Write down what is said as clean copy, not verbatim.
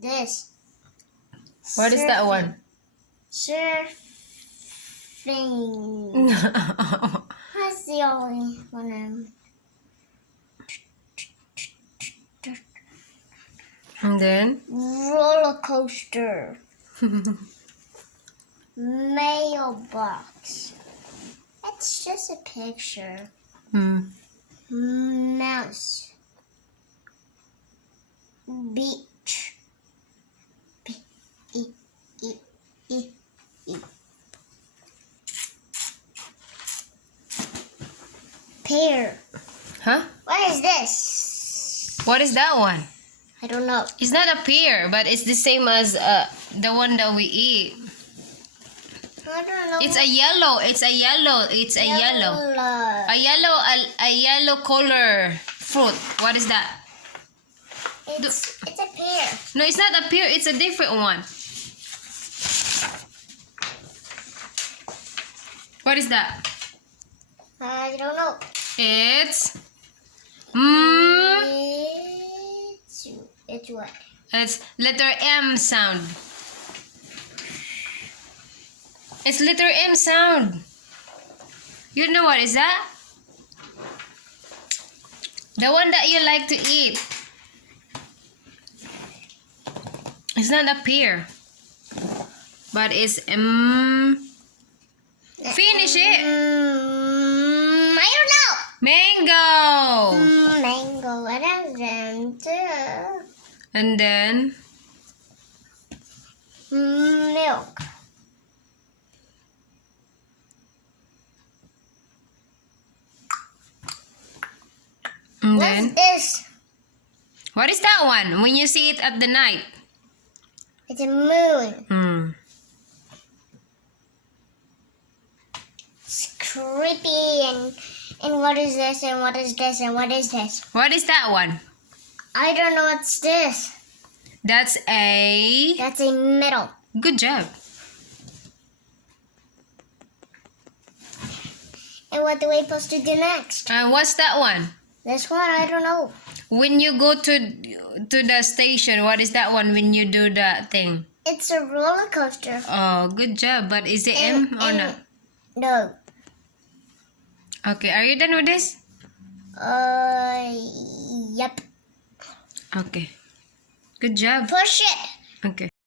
This. What is that one? Surfing. That's the only one. And then? Roller coaster. Mailbox. That's just a picture. Mouse. Beach. B-E-E-E-E. Pear. Huh? What is this? What is that one? I don't know. It's not a pear, but it's the same as the one that we eat. I don't know. It's a yellow. It's a yellow. It's a yellow. A yellow color fruit. What is that? It's a pear. No, it's not a pear. It's a different one. What is that? I don't know. It's It's what? It's letter M sound. It's letter M sound. You know what is that? The one that you like to eat. It's not a pear. But it's Finish it. I don't know. Mango. Mango. And then milk. And What's then this? what is that one? When you see it at the night. It's a moon. It's creepy and what is this and what is this and what is this? What is that one? I don't know what's this. That's a middle. good job. And what are we supposed to do next? And what's that one? This one, I don't know. When you go to the station, what is that one when you do that thing? It's a roller coaster. Oh, good job. But is it M or not? No. Okay, are you done with this? Yep. Okay. Good job. Push it. Okay.